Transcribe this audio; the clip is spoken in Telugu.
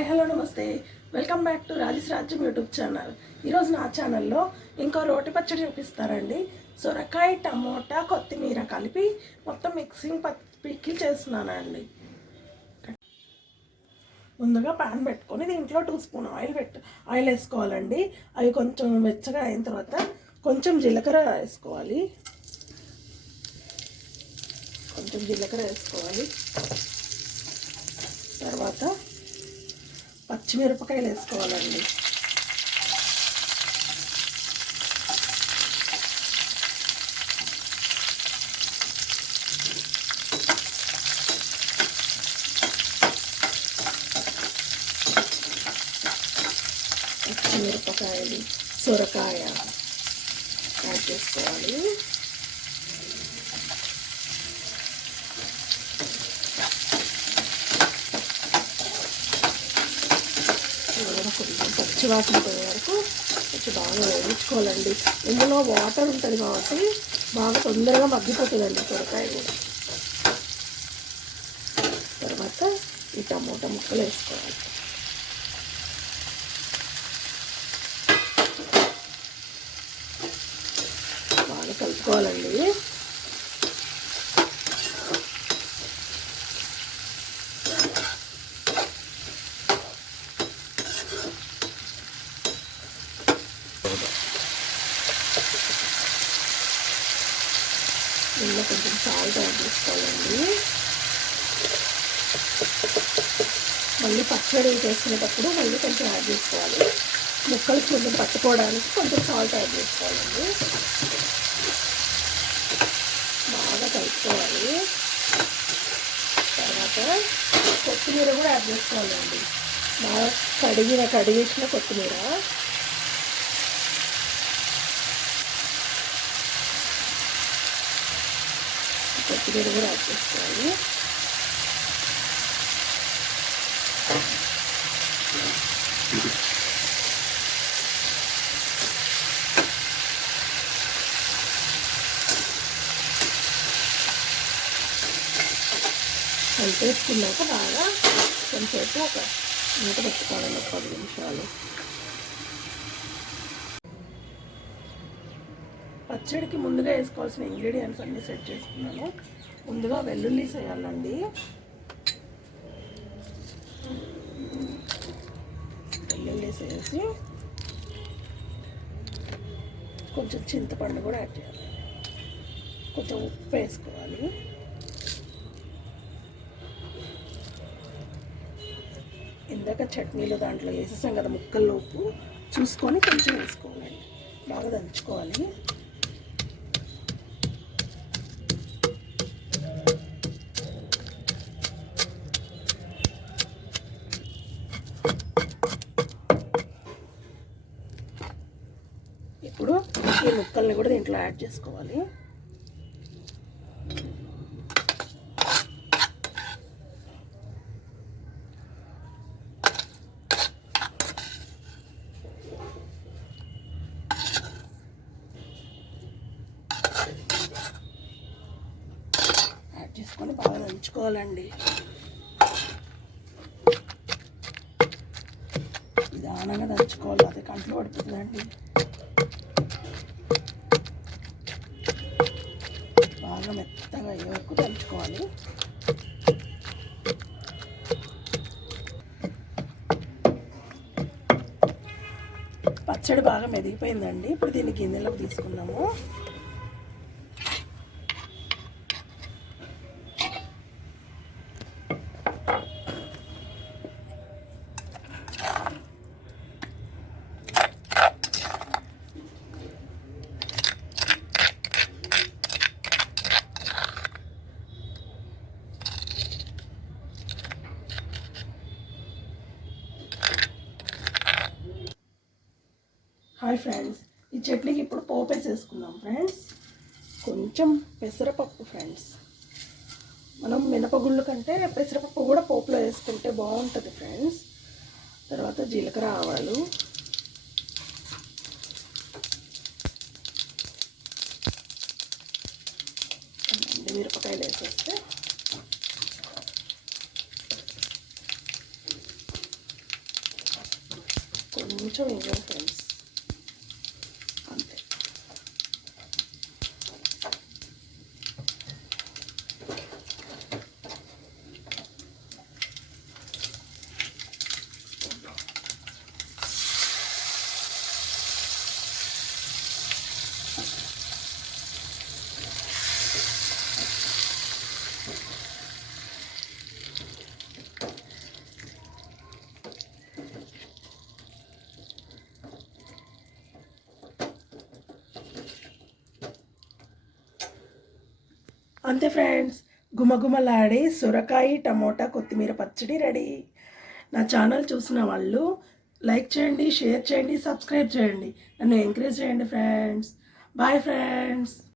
హాయ్ హలో నమస్తే, వెల్కమ్ బ్యాక్ టు రాజేష్ రాజ్యం యూట్యూబ్ ఛానల్. ఈరోజు నా ఛానల్లో ఇంకో రోటి పచ్చడి చూపిస్తారండి. సొరకాయ, టమోటా, కొత్తిమీర కలిపి మొత్తం మిక్సింగ్ పిక్కిల్ చేస్తున్నానండి. ముందుగా ప్యాన్ పెట్టుకొని దీంట్లో 2 స్పూన్ ఆయిల్ వేసుకోవాలండి. అవి కొంచెం వెచ్చగా అయిన తర్వాత కొంచెం జీలకర్ర వేసుకోవాలి. తర్వాత పచ్చిమిరపకాయలు వేసుకోవాలండి. సొరకాయ యాడ్ చేసుకోవాలి. కొంచెం పచ్చివాసన పోయే వరకు కొంచెం బాగా వేయించుకోవాలండి. ఇందులో వాటర్ ఉంటుంది కాబట్టి బాగా తొందరగా మగ్గిపోతుందండి సొరకాయ కూడా. తర్వాత ఈ టమోటా ముక్కలు వేసుకోవాలి. బాగా కలుపుకోవాలండి. ఇందులో కొంచెం సాల్ట్ యాడ్ చేసుకోవాలండి. మళ్ళీ పచ్చడి చేసుకునేటప్పుడు మళ్ళీ కొంచెం యాడ్ చేసుకోవాలి. ముక్కలు కొంచెం పట్టుకోవడానికి కొంచెం సాల్ట్ యాడ్ చేసుకోవాలండి. బాగా కలుపుకోవాలి. తర్వాత కొత్తిమీర కూడా యాడ్ చేసుకోవాలండి. బాగా కడిగేసిన కొత్తిమీర కూడా యాడ్ చేసుకోవాలి. కలిపేసుకున్నాక బాగా కొంచెంసేపు ఒక మూత పెట్టుకోవాలండి, 10 నిమిషాలు. పచ్చడికి ముందుగా వేసుకోవాల్సిన ఇంగ్రీడియంట్స్ అన్నీ సెట్ చేసుకున్నాను. ముందుగా వెల్లుల్లి వేయాలండి. వెల్లుల్లి వేసి కొంచెం చింతపండు కూడా యాడ్ చేయాలి. కొంచెం ఉప్పు వేసుకోవాలి. ఇందాక చట్నీలు దాంట్లో వేసేసాం కదా, ముక్కల్లో ఉప్పు చూసుకొని కొంచెం వేసుకోవాలండి. బాగా దంచుకోవాలి. ఇప్పుడు ఈ ముక్కల్ని కూడా దీంట్లో యాడ్ చేసుకోవాలి. యాడ్ చేసుకొని బాగా దంచుకోవాలండి. నిదానంగా దంచుకోవాలి, అది కంట్లో పడిపోతుందండి. బాగా మెత్తగా అయ్యే వరకు దంచుకోవాలి. పచ్చడి బాగా మెదిగిపోయిందండి. ఇప్పుడు దీన్ని గిన్నెలోకి తీసుకున్నాము. హాయ్ ఫ్రెండ్స్, ఈ చట్నీకి ఇప్పుడు పోపు వేసేసుకుందాం ఫ్రెండ్స్. కొంచెం పెసరపప్పు ఫ్రెండ్స్. మనం మినపగుళ్ళు కంటే పెసరపప్పు కూడా పోపులో వేసుకుంటే బాగుంటుంది ఫ్రెండ్స్. తర్వాత జీలకర్ర, ఆవాలు, మిరపకాయలు వేసేస్తే కొంచెం వేయాలి ఫ్రెండ్స్, అంతే. అంతే ఫ్రెండ్స్, గుమగుమలాడే సొరకాయ టమోటా కొత్తిమీర పచ్చడి రెడీ. నా ఛానల్ చూసిన వాళ్ళు లైక్ చేయండి, షేర్ చేయండి, సబ్స్క్రైబ్ చేయండి, నన్ను ఎంకరేజ్ చేయండి ఫ్రెండ్స్. Bye friends.